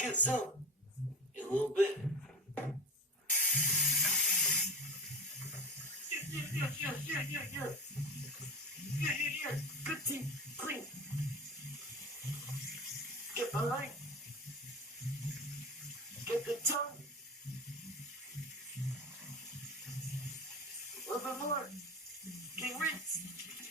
Get some. A little bit. Yeah. Good team. Clean. Get behind. Get the tongue. A little bit more. King Rinse.